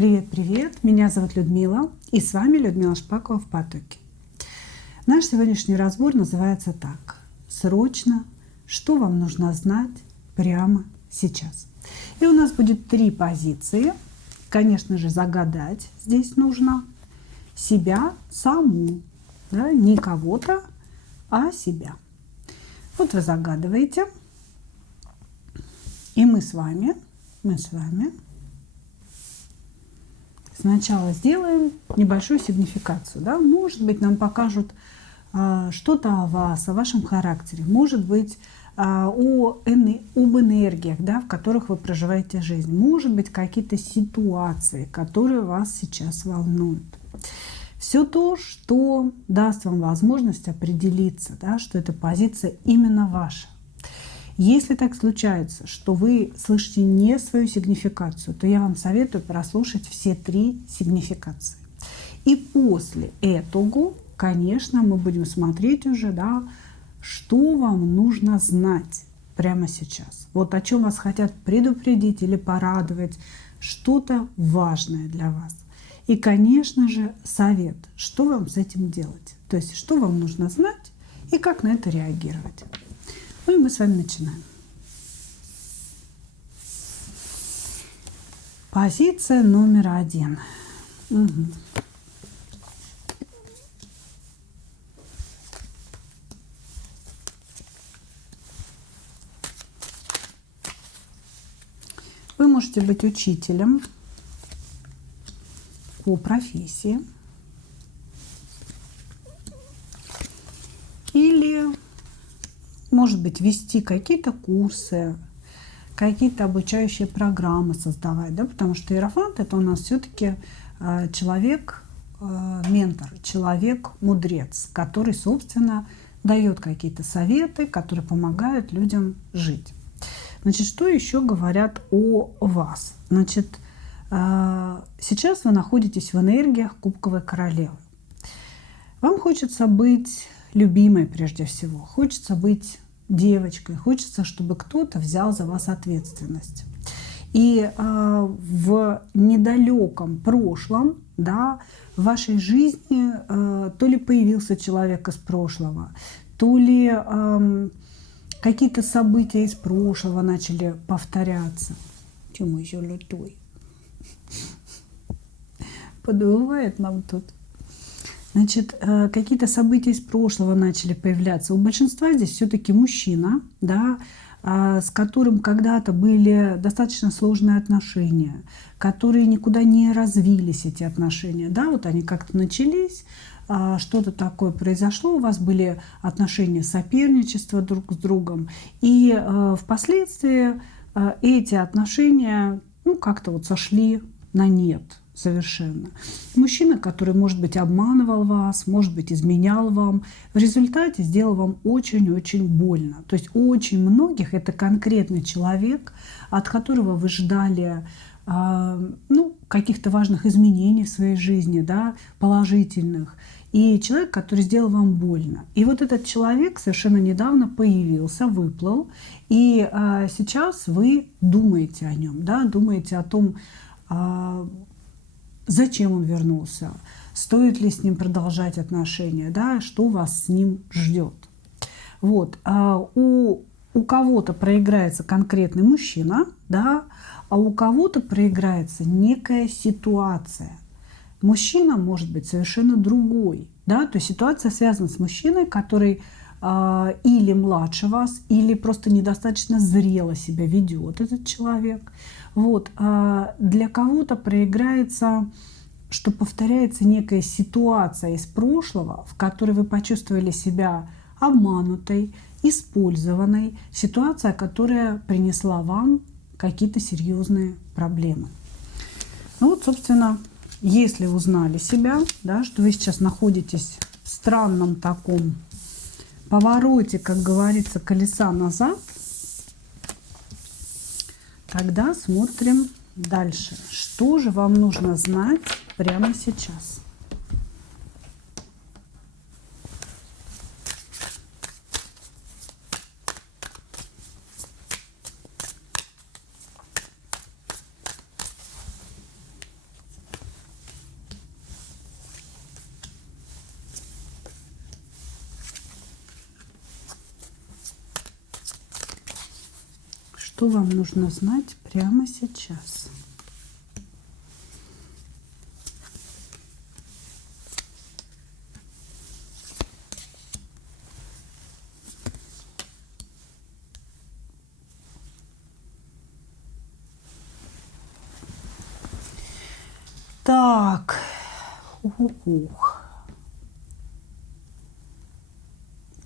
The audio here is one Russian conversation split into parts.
Привет-привет! Меня зовут Людмила, и с вами Людмила Шпакова в потоке. Наш сегодняшний разбор называется так. Срочно, что вам нужно знать прямо сейчас. И у нас будет 3 позиции. Конечно же, загадать здесь нужно себя саму, да, не кого-то, а себя. Вот вы загадываете, и мы с вами сначала сделаем небольшую сигнификацию. Да? Может быть, нам покажут что-то о вас, о вашем характере. Может быть, об энергиях, да, в которых вы проживаете жизнь. Может быть, какие-то ситуации, которые вас сейчас волнуют. Все то, что даст вам возможность определиться, да, что эта позиция именно ваша. Если так случается, что вы слышите не свою сигнификацию, то я вам советую прослушать все 3 сигнификации. И после этого, конечно, мы будем смотреть уже, да, что вам нужно знать прямо сейчас. Вот о чем вас хотят предупредить или порадовать, что-то важное для вас. И, конечно же, совет, что вам с этим делать. То есть, что вам нужно знать и как на это реагировать. Ну и мы с вами начинаем. Позиция номер 1. Угу. Вы можете быть учителем по профессии или, может быть, вести какие-то курсы, какие-то обучающие программы создавать, да, потому что иерофант — это у нас все-таки человек-ментор, человек-мудрец, который, собственно, дает какие-то советы, которые помогают людям жить. Значит, что еще говорят о вас? Значит, сейчас вы находитесь в энергиях Кубковой королевы. Вам хочется быть любимой прежде всего, хочется быть девочкой, хочется, чтобы кто-то взял за вас ответственность. И в недалеком прошлом, да, в вашей жизни то ли появился человек из прошлого, то ли какие-то события из прошлого начали повторяться. Чему еще лютой? Подувает нам тут. Значит, какие-то события из прошлого начали появляться. У большинства здесь все-таки мужчина, да, с которым когда-то были достаточно сложные отношения, которые никуда не развились, эти отношения. Да, вот они как-то начались, что-то такое произошло, у вас были отношения соперничества друг с другом, и впоследствии эти отношения, ну, как-то вот сошли на нет совершенно. Мужчина, который, может быть, обманывал вас, может быть, изменял вам, в результате сделал вам очень-очень больно. То есть у очень многих это конкретный человек, от которого вы ждали каких-то важных изменений в своей жизни, да, положительных. И человек, который сделал вам больно. И вот этот человек совершенно недавно появился, выплыл, и сейчас вы думаете о нем, да, думаете о том, зачем он вернулся, стоит ли с ним продолжать отношения, да, что вас с ним ждет. Вот. У кого-то проиграется конкретный мужчина, да, а у кого-то проиграется некая ситуация. Мужчина может быть совершенно другой. Да? То есть ситуация связана с мужчиной, который или младше вас, или просто недостаточно зрело себя ведет этот человек. Вот. Для кого-то проиграется, что повторяется некая ситуация из прошлого, в которой вы почувствовали себя обманутой, использованной, ситуация, которая принесла вам какие-то серьезные проблемы. Ну вот, собственно, если узнали себя, да, что вы сейчас находитесь в странном таком повороте, как говорится, колеса назад, тогда смотрим дальше. Что же вам нужно знать прямо сейчас? Что вам нужно знать прямо сейчас? Так. Ух.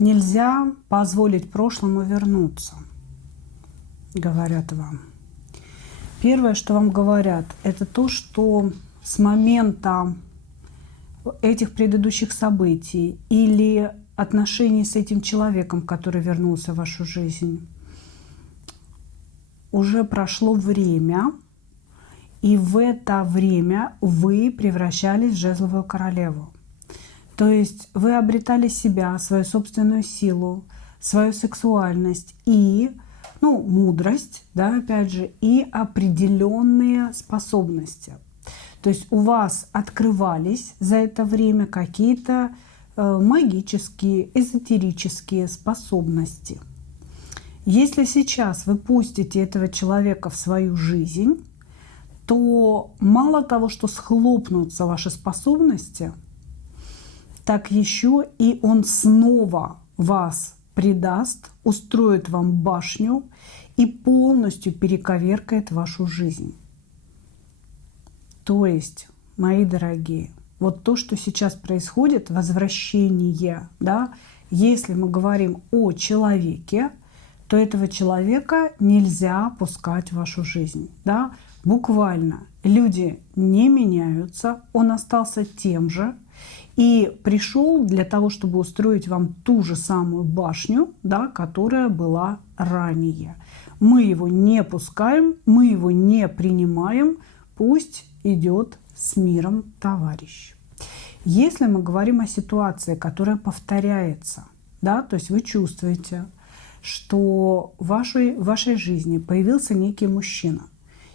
Нельзя позволить прошлому вернуться, говорят вам. Первое, что вам говорят, это то, что с момента этих предыдущих событий или отношений с этим человеком, который вернулся в вашу жизнь, уже прошло время, и в это время вы превращались в жезловую королеву. То есть вы обретали себя, свою собственную силу, свою сексуальность и, мудрость, да, опять же, и определенные способности. То есть у вас открывались за это время какие-то магические, эзотерические способности. Если сейчас вы пустите этого человека в свою жизнь, то мало того, что схлопнутся ваши способности, так еще и он снова вас предаст, устроит вам башню и полностью перековеркает вашу жизнь. То есть, мои дорогие, вот то, что сейчас происходит, возвращение, да, если мы говорим о человеке, то этого человека нельзя пускать в вашу жизнь, да. Буквально люди не меняются, он остался тем же и пришел для того, чтобы устроить вам ту же самую башню, да, которая была ранее. Мы его не пускаем, мы его не принимаем, пусть идет с миром, товарищ. Если мы говорим о ситуации, которая повторяется, да, то есть вы чувствуете, что в вашей жизни появился некий мужчина,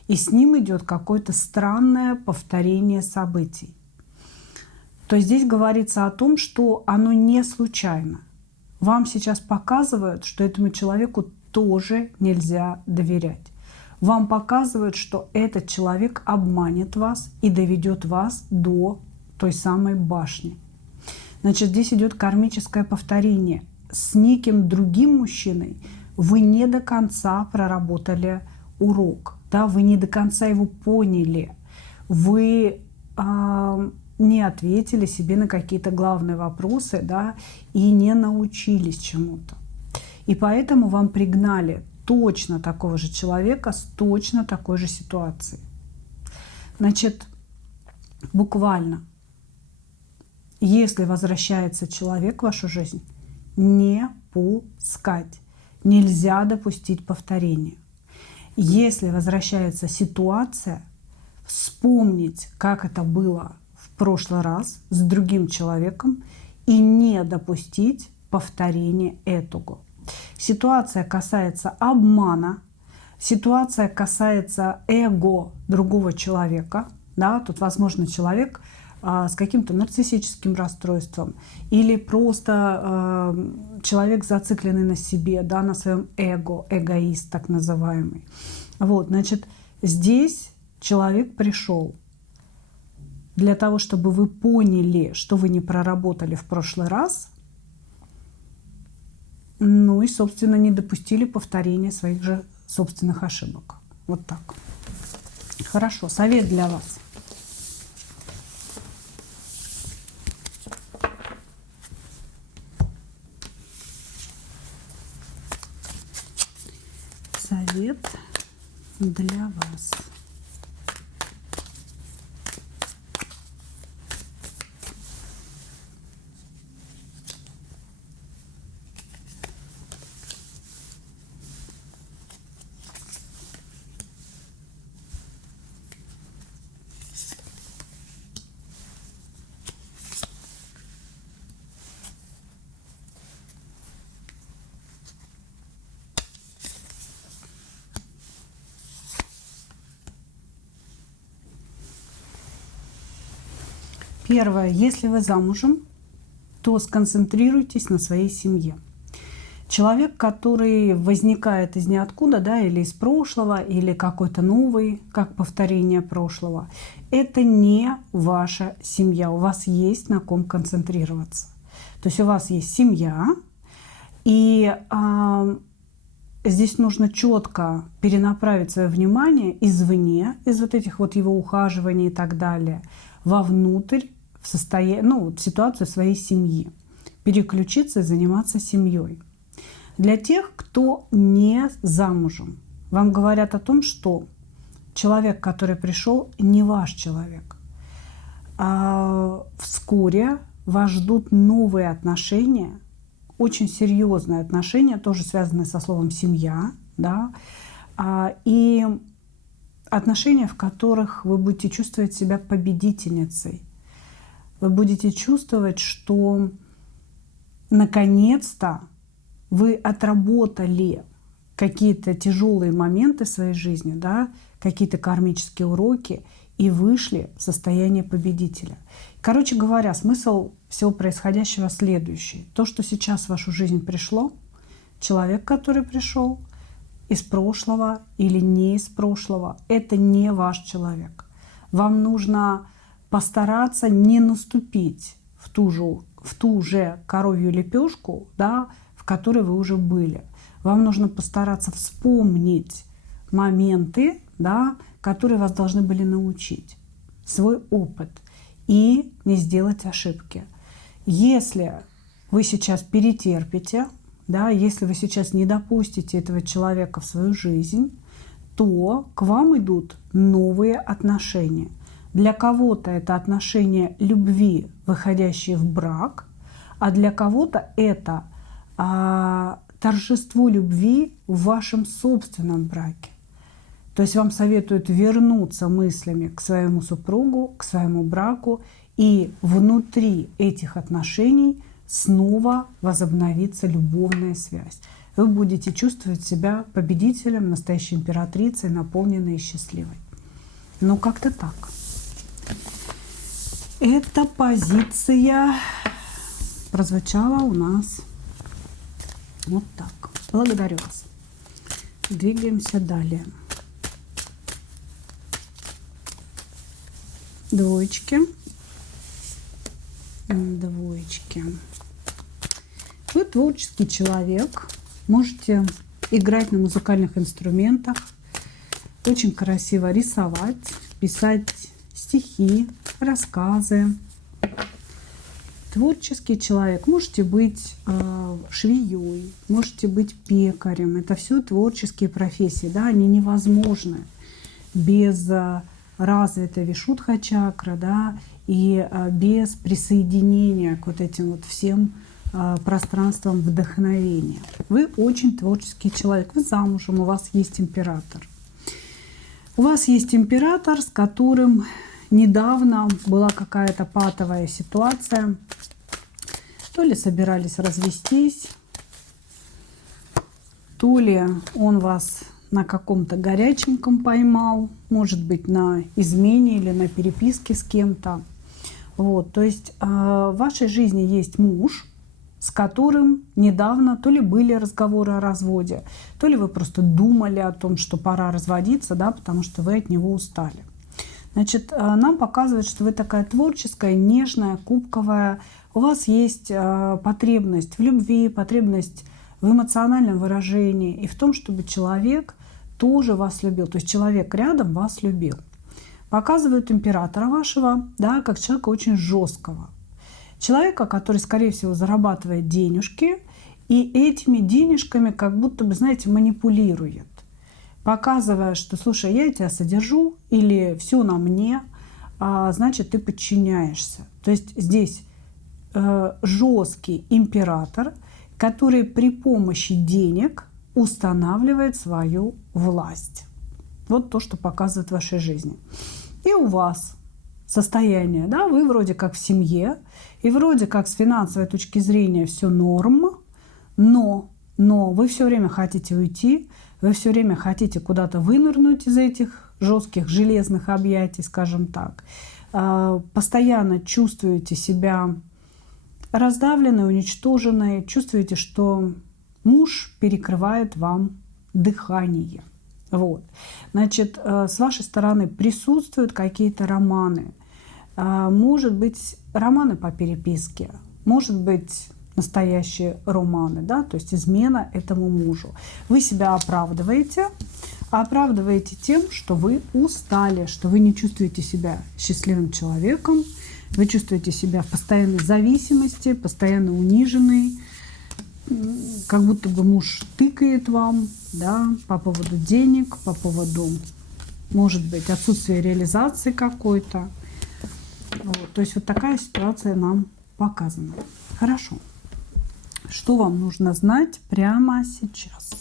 и с ним идет какое-то странное повторение событий, то здесь говорится о том, что оно не случайно. Вам сейчас показывают, что этому человеку тоже нельзя доверять. Вам показывают, что этот человек обманет вас и доведет вас до той самой башни. Значит, здесь идет кармическое повторение. С неким другим мужчиной вы не до конца проработали урок. Да, вы не до конца его поняли, вы не ответили себе на какие-то главные вопросы, да, и не научились чему-то. И поэтому вам пригнали точно такого же человека с точно такой же ситуацией. Значит, буквально, если возвращается человек в вашу жизнь, не пускать. Нельзя допустить повторения. Если возвращается ситуация, вспомнить, как это было в прошлый раз с другим человеком и не допустить повторения этого. Ситуация касается обмана, ситуация касается эго другого человека. Да? Тут, возможно, человек с каким-то нарциссическим расстройством или просто человек, зацикленный на себе, да, на своем эго, эгоист так называемый. Вот, значит, здесь человек пришел для того, чтобы вы поняли, что вы не проработали в прошлый раз, ну и, собственно, не допустили повторения своих же собственных ошибок. Вот так. Хорошо, совет для вас. Совет для вас. Первое. Если вы замужем, то сконцентрируйтесь на своей семье. Человек, который возникает из ниоткуда, да, или из прошлого, или какой-то новый, как повторение прошлого, это не ваша семья. У вас есть на ком концентрироваться. То есть у вас есть семья, и здесь нужно четко перенаправить свое внимание извне, из вот этих вот его ухаживаний и так далее, вовнутрь, в ситуацию своей семьи. Переключиться и заниматься семьей. Для тех, кто не замужем, вам говорят о том, что человек, который пришел, не ваш человек. Вскоре вас ждут новые отношения, очень серьезные отношения, тоже связанные со словом «семья», да, и отношения, в которых вы будете чувствовать себя победительницей. Вы будете чувствовать, что наконец-то вы отработали какие-то тяжелые моменты в своей жизни, да, какие-то кармические уроки, и вышли в состояние победителя. Короче говоря, смысл всего происходящего следующий. То, что сейчас в вашу жизнь пришло, человек, который пришел из прошлого или не из прошлого, это не ваш человек. Вам нужно постараться не наступить в ту же коровью лепешку, да, в которой вы уже были. Вам нужно постараться вспомнить моменты, да, которые вас должны были научить, свой опыт, и не сделать ошибки. Если вы сейчас перетерпите, да, если вы сейчас не допустите этого человека в свою жизнь, то к вам идут новые отношения. Для кого-то это отношения любви, выходящие в брак, а для кого-то это торжество любви в вашем собственном браке. То есть вам советуют вернуться мыслями к своему супругу, к своему браку, и внутри этих отношений снова возобновится любовная связь. Вы будете чувствовать себя победителем, настоящей императрицей, наполненной и счастливой. Ну, как-то так. Эта позиция прозвучала у нас вот так. Благодарю вас. Двигаемся далее. Двоечки. Двоечки. Вы творческий человек. Можете играть на музыкальных инструментах. Очень красиво рисовать, писать стихи, рассказы. Творческий человек. Можете быть швеей, можете быть пекарем. Это все творческие профессии. Да? Они невозможны без развитой вишудха-чакры, да, и без присоединения к вот этим вот всем пространствам вдохновения. Вы очень творческий человек. Вы замужем, у вас есть император. У вас есть император, с которым недавно была какая-то патовая ситуация. То ли собирались развестись, то ли он вас на каком-то горяченьком поймал, может быть, на измене или на переписке с кем-то. Вот, то есть в вашей жизни есть муж, с которым недавно то ли были разговоры о разводе, то ли вы просто думали о том, что пора разводиться, да, потому что вы от него устали. Значит, нам показывает, что вы такая творческая, нежная, кубковая. У вас есть потребность в любви, потребность в эмоциональном выражении и в том, чтобы человек тоже вас любил. То есть человек рядом вас любил. Показывают императора вашего, да, как человека очень жесткого. Человека, который, скорее всего, зарабатывает денежки и этими денежками как будто бы, знаете, манипулирует. Показывая, что, слушай, я тебя содержу, или все на мне, значит, ты подчиняешься. То есть здесь жесткий император, который при помощи денег устанавливает свою власть. Вот то, что показывает в вашей жизни. И у вас состояние, да, вы вроде как в семье, и вроде как с финансовой точки зрения все норм, но вы все время хотите уйти, вы все время хотите куда-то вынырнуть из этих жестких железных объятий, скажем так. Постоянно чувствуете себя раздавленной, уничтоженной, чувствуете, что Муж перекрывает вам дыхание. Вот. Значит, с вашей стороны присутствуют какие-то романы. Может быть, романы по переписке, может быть, настоящие романы, да, то есть измена этому мужу. Вы себя оправдываете тем, что вы устали, что вы не чувствуете себя счастливым человеком, вы чувствуете себя в постоянной зависимости, постоянно униженной, как будто бы муж тыкает вам, да, по поводу денег, по поводу, может быть, отсутствия реализации какой-то. Вот, то есть вот такая ситуация нам показана. Хорошо. Что вам нужно знать прямо сейчас?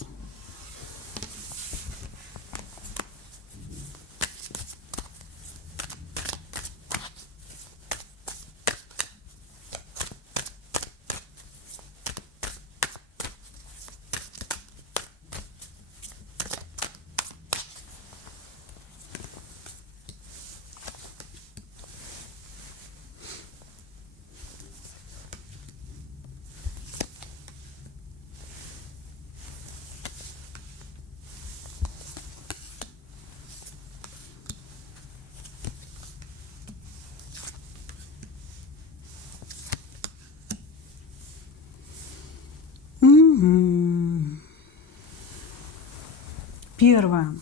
Первое.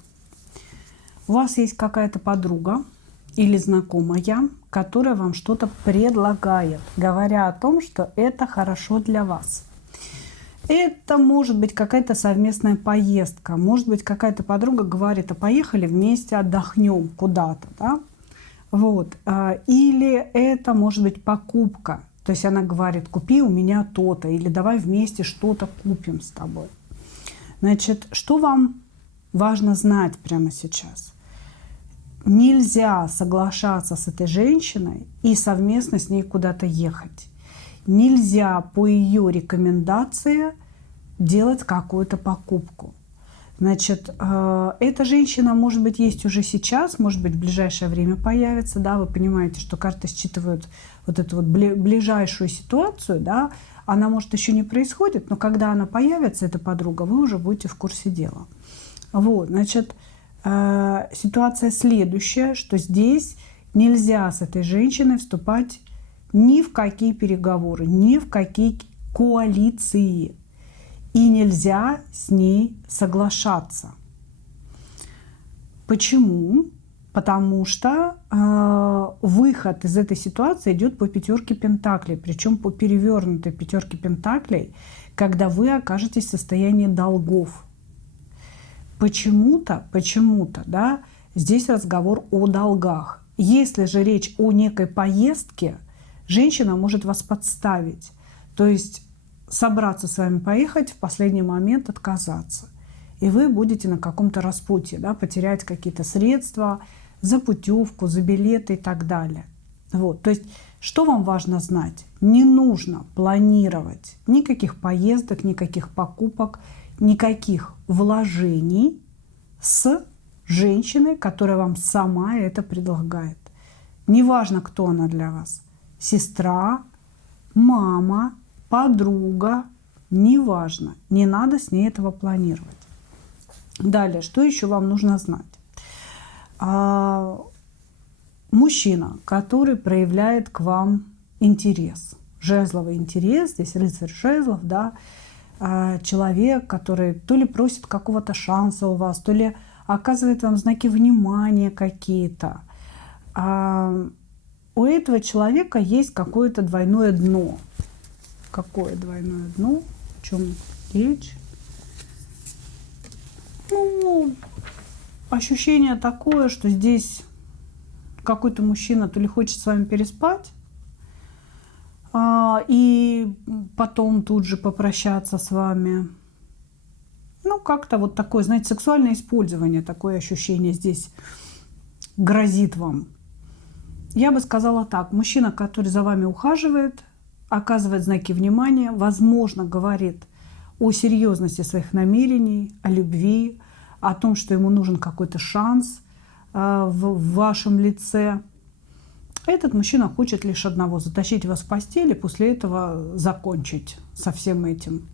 У вас есть какая-то подруга или знакомая, которая вам что-то предлагает, говоря о том, что это хорошо для вас. Это может быть какая-то совместная поездка, может быть, какая-то подруга говорит: а поехали вместе отдохнем куда-то, да? Вот. Или это может быть покупка. То есть она говорит: купи у меня то-то, или давай вместе что-то купим с тобой. Значит, что вам важно знать прямо сейчас? Нельзя соглашаться с этой женщиной и совместно с ней куда-то ехать. Нельзя по ее рекомендации делать какую-то покупку. Значит, эта женщина, может быть, есть уже сейчас, может быть, в ближайшее время появится, да, вы понимаете, что карты считывают вот эту вот ближайшую ситуацию, да, она, может, еще не происходит, но когда она появится, эта подруга, вы уже будете в курсе дела. Вот, значит, ситуация следующая, что здесь нельзя с этой женщиной вступать ни в какие переговоры, ни в какие коалиции. И нельзя с ней соглашаться. Почему? Потому что выход из этой ситуации идет по пятерке пентаклей, причем по перевернутой пятерке пентаклей, когда вы окажетесь в состоянии долгов. Почему-то, да, здесь разговор о долгах. Если же речь о некой поездке, женщина может вас подставить. То есть собраться с вами поехать, в последний момент отказаться. И вы будете на каком-то распутье, да, потерять какие-то средства за путевку, за билеты и так далее. Вот. То есть, что вам важно знать? Не нужно планировать никаких поездок, никаких покупок, никаких вложений с женщиной, которая вам сама это предлагает. Неважно, кто она для вас. Сестра, мама, подруга, неважно. Не надо с ней этого планировать. Далее, что еще вам нужно знать? Мужчина, который проявляет к вам интерес. Жезловый интерес, здесь рыцарь жезлов, да, человек, который то ли просит какого-то шанса у вас, то ли оказывает вам знаки внимания какие-то. У этого человека есть какое-то двойное дно. Какое двойное дно? О чем речь? Ну, ощущение такое, что здесь какой-то мужчина то ли хочет с вами переспать, и потом тут же попрощаться с вами. Ну, как-то вот такое, знаете, сексуальное использование, такое ощущение здесь грозит вам. Я бы сказала так: мужчина, который за вами ухаживает, оказывает знаки внимания, возможно, говорит о серьезности своих намерений, о любви, о том, что ему нужен какой-то шанс в вашем лице. Этот мужчина хочет лишь одного: затащить вас в постель и после этого закончить со всем этим.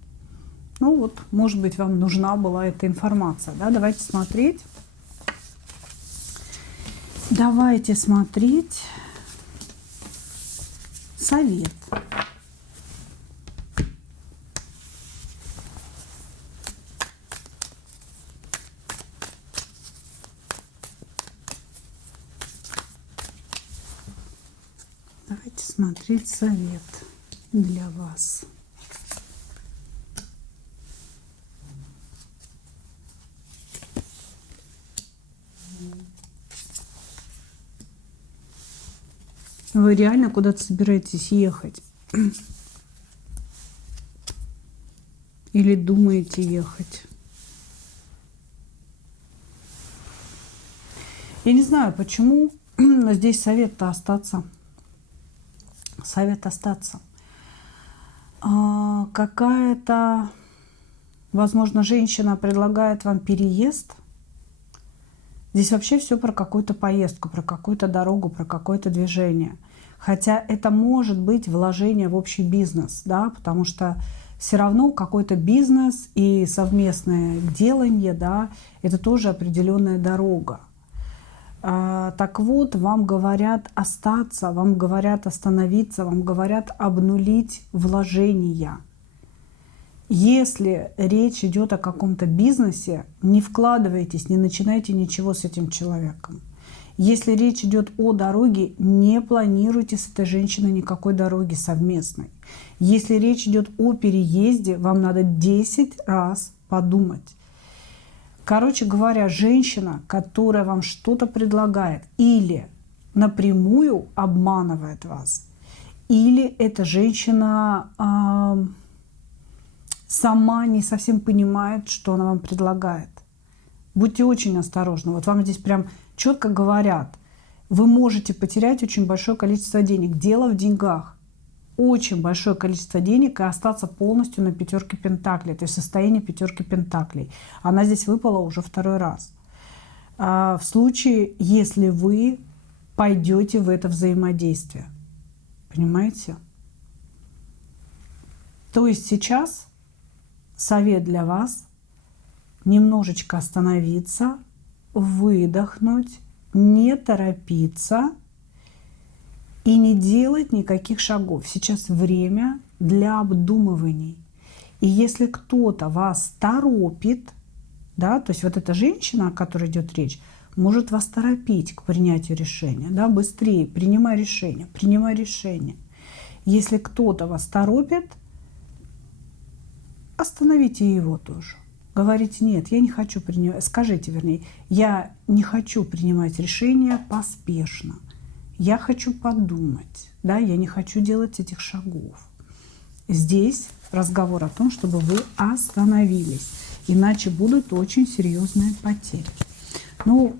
Ну вот, может быть, вам нужна была эта информация. Да? Давайте смотреть. Давайте смотреть совет. Давайте смотреть совет для вас. Вы реально куда-то собираетесь ехать? Или думаете ехать? Я не знаю, почему, но здесь совет-то остаться. Совет остаться. Какая-то, возможно, женщина предлагает вам переезд. Здесь вообще все про какую-то поездку, про какую-то дорогу, про какое-то движение. Хотя это может быть вложение в общий бизнес, да, потому что все равно какой-то бизнес и совместное делание, да, это тоже определенная дорога. Так вот, вам говорят остаться, вам говорят остановиться, вам говорят обнулить вложения. Если речь идет о каком-то бизнесе, не вкладывайтесь, не начинайте ничего с этим человеком. Если речь идет о дороге, не планируйте с этой женщиной никакой дороги совместной. Если речь идет о переезде, вам надо 10 раз подумать. Короче говоря, женщина, которая вам что-то предлагает или напрямую обманывает вас, или эта женщина сама не совсем понимает, что она вам предлагает. Будьте очень осторожны. Вот вам здесь прям четко говорят, вы можете потерять очень большое количество денег. Дело в деньгах. Очень большое количество денег и остаться полностью на пятерке пентаклей, то есть состояние пятерки пентаклей. Она здесь выпала уже второй раз. В случае, если вы пойдете в это взаимодействие. Понимаете? То есть сейчас совет для вас — немножечко остановиться, выдохнуть, не торопиться и не делать никаких шагов. Сейчас время для обдумываний. И если кто-то вас торопит, да, то есть вот эта женщина, о которой идет речь, может вас торопить к принятию решения, да, быстрее, принимай решение, принимай решение. Если кто-то вас торопит, остановите его тоже. Говорите, нет, я не хочу принимать, скажите, вернее, я не хочу принимать решения поспешно. Я хочу подумать, да, я не хочу делать этих шагов. Здесь разговор о том, чтобы вы остановились, иначе будут очень серьезные потери. Ну,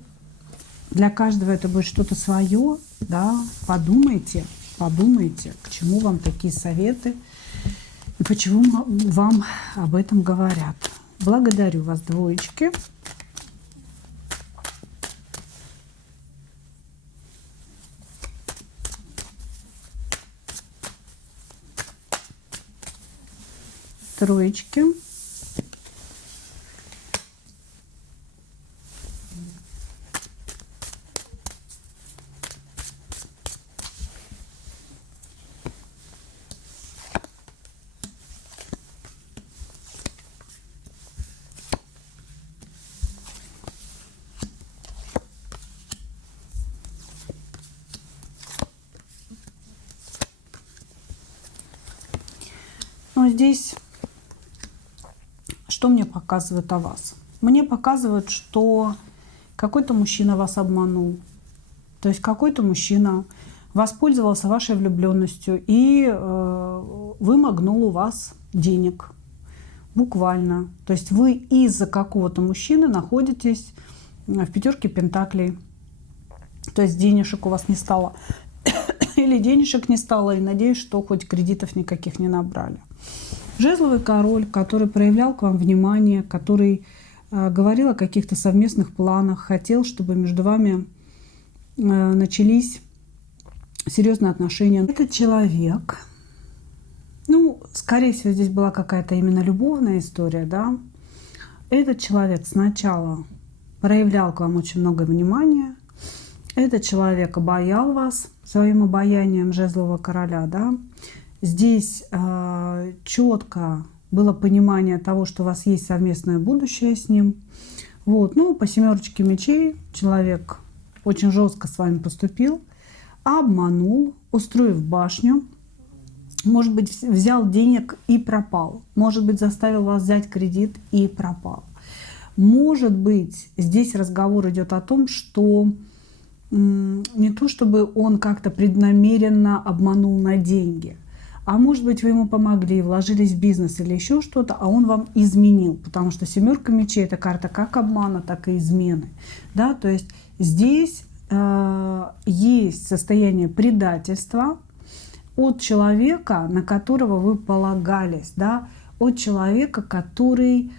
для каждого это будет что-то свое, да, подумайте, подумайте, к чему вам такие советы и почему вам об этом говорят. Благодарю вас, двоечки. Троечки. Но здесь что мне показывает о вас? Мне показывают, что какой-то мужчина вас обманул. То есть какой-то мужчина воспользовался вашей влюбленностью и вымогнул у вас денег. Буквально. То есть вы из-за какого-то мужчины находитесь в пятерке пентаклей. То есть денежек у вас не стало. Или денежек не стало, и надеюсь, что хоть кредитов никаких не набрали. Жезловый король, который проявлял к вам внимание, который говорил о каких-то совместных планах, хотел, чтобы между вами начались серьезные отношения. Этот человек, ну, скорее всего, здесь была какая-то именно любовная история, да. Этот человек сначала проявлял к вам очень много внимания. Этот человек обаял вас своим обаянием жезлового короля, да. Здесь четко было понимание того, что у вас есть совместное будущее с ним. Вот. Ну, по 7 мечей человек очень жестко с вами поступил, обманул, устроив башню. Может быть, взял денег и пропал. Может быть, заставил вас взять кредит и пропал. Может быть, здесь разговор идет о том, что не то чтобы он как-то преднамеренно обманул на деньги, а может быть, вы ему помогли, вложились в бизнес или еще что-то, а он вам изменил. Потому что 7 мечей – это карта как обмана, так и измены. Да? То есть здесь есть состояние предательства от человека, на которого вы полагались, да? От человека, который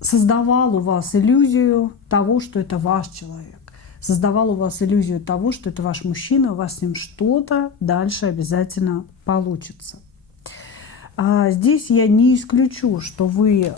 создавал у вас иллюзию того, что это ваш человек. Создавал у вас иллюзию того, что это ваш мужчина, у вас с ним что-то дальше обязательно получится. Здесь я не исключу, что вы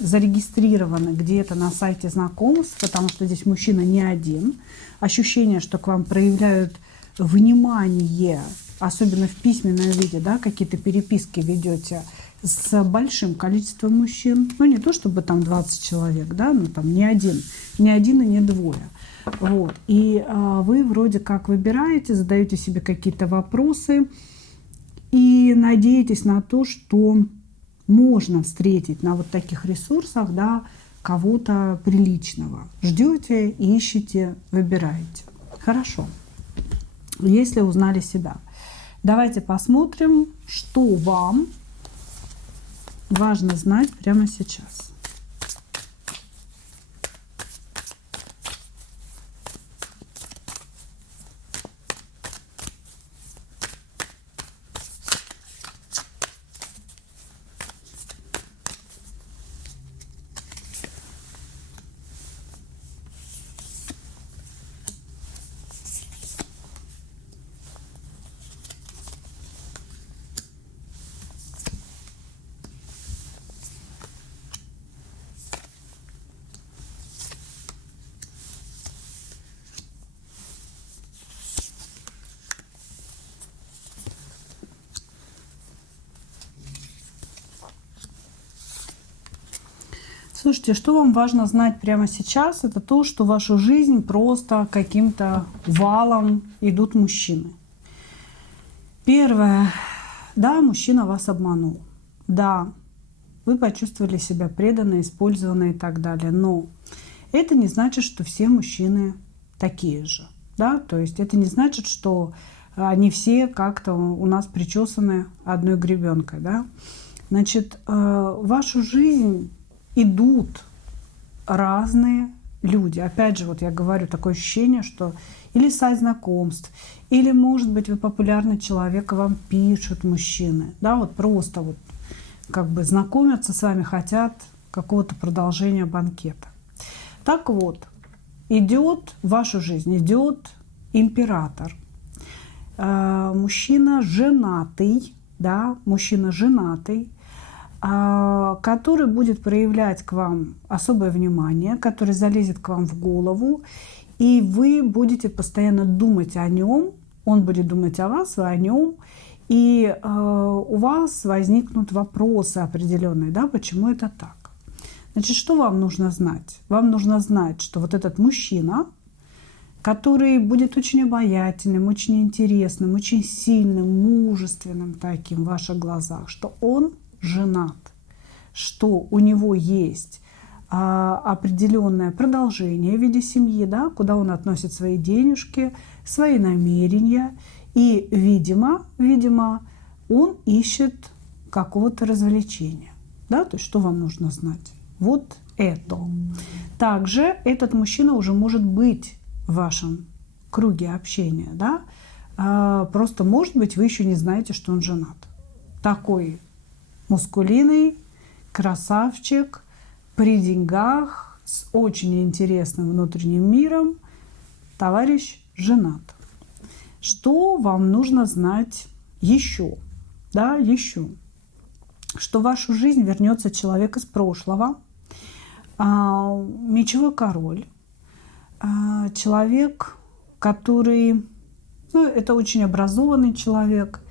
зарегистрированы где-то на сайте знакомств, потому что здесь мужчина не один. Ощущение, что к вам проявляют внимание, особенно в письменном виде, да, какие-то переписки ведете с большим количеством мужчин. Ну, не то чтобы там 20 человек, да, но там не один и не двое. Вот. И вы вроде как выбираете, задаете себе какие-то вопросы и надеетесь на то, что можно встретить на вот таких ресурсах, да, кого-то приличного. Ждете, ищете, выбираете. Хорошо. Если узнали себя, давайте посмотрим, что вам важно знать прямо сейчас. Слушайте, что вам важно знать прямо сейчас, это то, что в вашу жизнь просто каким-то валом идут мужчины. Первое. Да, мужчина вас обманул. Да, вы почувствовали себя преданной, использованной и так далее. Но это не значит, что все мужчины такие же. Да? То есть это не значит, что они все как-то у нас причесаны одной гребенкой. Да? Значит, в вашу жизнь идут разные люди. Опять же, вот я говорю, такое ощущение, что или сайт знакомств, или, может быть, вы популярный человек, и вам пишут мужчины. Да, вот просто вот как бы знакомятся с вами, хотят какого-то продолжения банкета. Так вот, идет в вашу жизнь, идет император. Мужчина женатый, да, мужчина женатый, который будет проявлять к вам особое внимание, который залезет к вам в голову, и вы будете постоянно думать о нем, он будет думать о вас, вы о нем, и у вас возникнут вопросы определенные, да, почему это так. Значит, что вам нужно знать? Вам нужно знать, что вот этот мужчина, который будет очень обаятельным, очень интересным, очень сильным, мужественным таким в ваших глазах, что он женат, что у него есть определенное продолжение в виде семьи, да, куда он относит свои денежки, свои намерения, и, видимо, он ищет какого-то развлечения. Да? То есть что вам нужно знать? Вот это. Также этот мужчина уже может быть в вашем круге общения. Да? Просто, может быть, вы еще не знаете, что он женат. Такой мускулиный, красавчик, при деньгах, с очень интересным внутренним миром, товарищ женат. Что вам нужно знать еще? Да, еще. Что в вашу жизнь вернется человек из прошлого, мечевой король, человек, который, ну, это очень образованный человек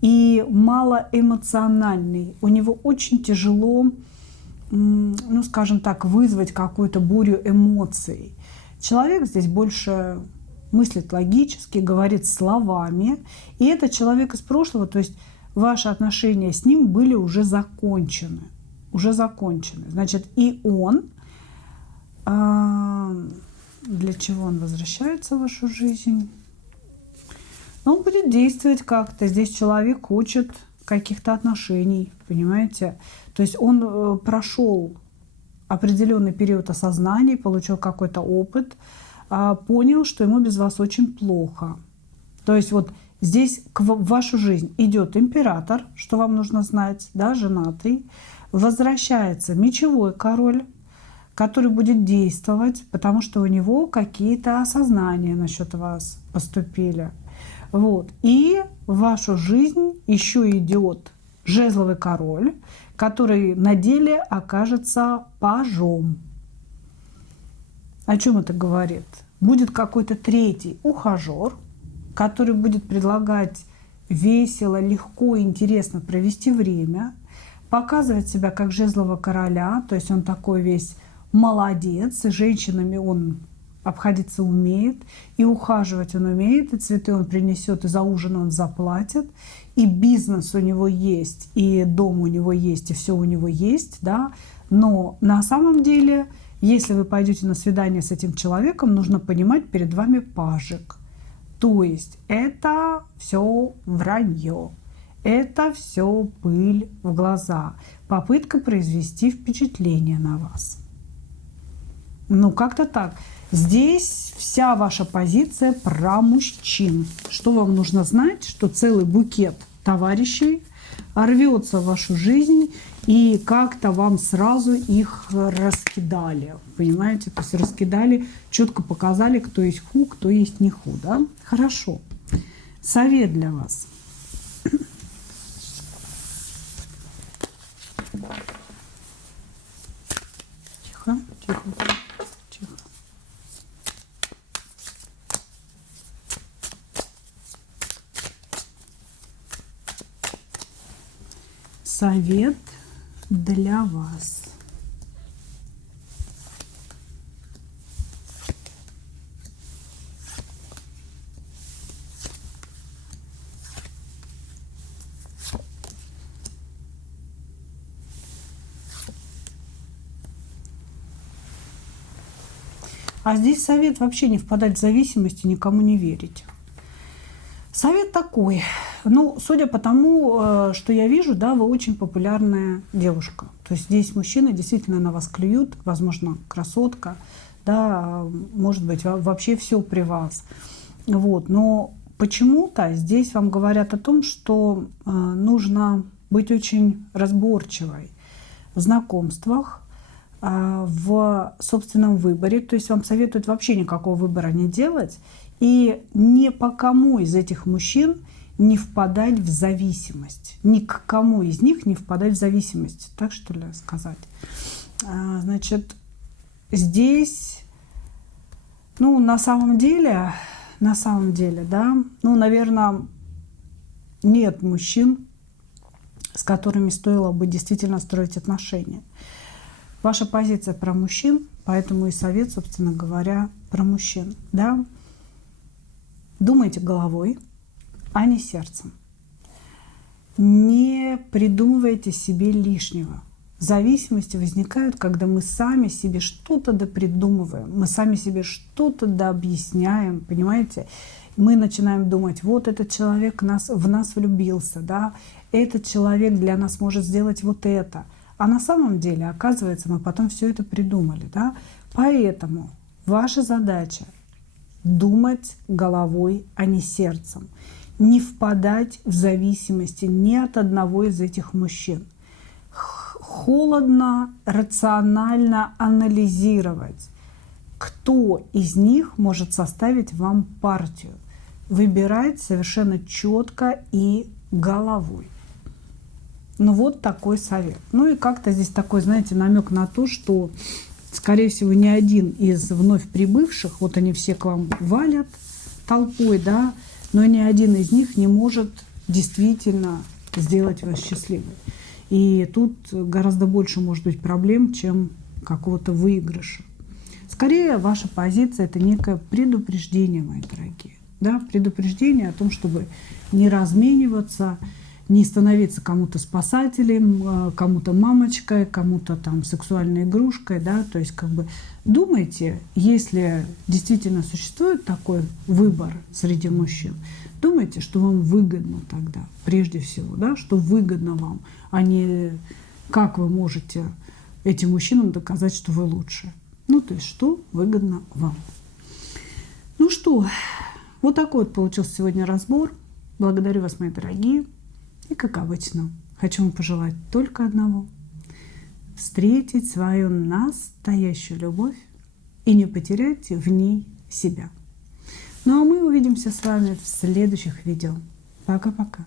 и малоэмоциональный. У него очень тяжело, ну, скажем так, вызвать какую-то бурю эмоций. Человек здесь больше мыслит логически, говорит словами. И это человек из прошлого, то есть ваши отношения с ним были уже закончены. Уже закончены. Значит, и он, для чего он возвращается в вашу жизнь? Он будет действовать как-то. Здесь человек хочет каких-то отношений, понимаете? То есть он прошел определенный период осознания, получил какой-то опыт, понял, что ему без вас очень плохо. То есть вот здесь в вашу жизнь идет император, что вам нужно знать, да, женатый, возвращается мечевой король, который будет действовать, потому что у него какие-то осознания насчет вас поступили. Вот. И в вашу жизнь еще идет жезловый король, который на деле окажется пажом. О чем это говорит? Будет какой-то третий ухажер, который будет предлагать весело, легко, интересно провести время, показывать себя как жезлового короля, то есть он такой весь молодец, и женщинами он обходиться умеет, и ухаживать он умеет, и цветы он принесет, и за ужин он заплатит, и бизнес у него есть, и дом у него есть, и все у него есть, да. Но на самом деле, если вы пойдете на свидание с этим человеком, нужно понимать, перед вами пажик. То есть это все вранье, это все пыль в глаза, попытка произвести впечатление на вас. Ну, как-то так. Здесь вся ваша позиция про мужчин. Что вам нужно знать? Что целый букет товарищей рвется в вашу жизнь, и как-то вам сразу их раскидали. Понимаете? То есть раскидали, четко показали, кто есть ху, кто есть не ху. Да? Хорошо. Совет для вас. Тихо, тихо. Совет для вас. А здесь совет вообще не впадать в зависимость и никому не верить. Совет такой. Ну, судя по тому, что я вижу, да, вы очень популярная девушка. То есть здесь мужчины действительно на вас клюют, возможно, красотка, да, может быть, вообще все при вас. Вот. Но почему-то здесь вам говорят о том, что нужно быть очень разборчивой в знакомствах, в собственном выборе. То есть вам советуют вообще никакого выбора не делать и ни по кому из этих мужчин не впадать в зависимость. Ни к кому из них не впадать в зависимость. Так что ли сказать? Значит, здесь, ну, на самом деле, да, ну, наверное, нет мужчин, с которыми стоило бы действительно строить отношения. Ваша позиция про мужчин, поэтому и совет, собственно говоря, про мужчин. Да? Думайте головой, а не сердцем. Не придумывайте себе лишнего. Зависимости возникают, когда мы сами себе что-то допридумываем, мы сами себе что-то дообъясняем, понимаете? Мы начинаем думать, вот этот человек в нас влюбился, да? Этот человек для нас может сделать вот это. А на самом деле, оказывается, мы потом все это придумали. Да? Поэтому ваша задача думать головой, а не сердцем. Не впадать в зависимости ни от одного из этих мужчин. Холодно, рационально анализировать, кто из них может составить вам партию. выбирать совершенно четко и головой. Ну вот такой совет. Ну и как-то здесь такой, знаете, намек на то, что, скорее всего, ни один из вновь прибывших, вот они все к вам валят толпой, да, но ни один из них не может действительно сделать вас счастливой. И тут гораздо больше может быть проблем, чем какого-то выигрыша. Скорее, ваша позиция – это некое предупреждение, мои дорогие. Да? Предупреждение о том, чтобы не размениваться, не становиться кому-то спасателем, кому-то мамочкой, кому-то там сексуальной игрушкой. Да? То есть как бы думайте, если действительно существует такой выбор среди мужчин, думайте, что вам выгодно тогда, прежде всего, да? Что выгодно вам, а не как вы можете этим мужчинам доказать, что вы лучше. Ну, то есть, что выгодно вам. Ну что, вот такой вот получился сегодня разбор. Благодарю вас, мои дорогие. И, как обычно, хочу вам пожелать только одного. Встретить свою настоящую любовь и не потерять в ней себя. Ну, а мы увидимся с вами в следующих видео. Пока-пока.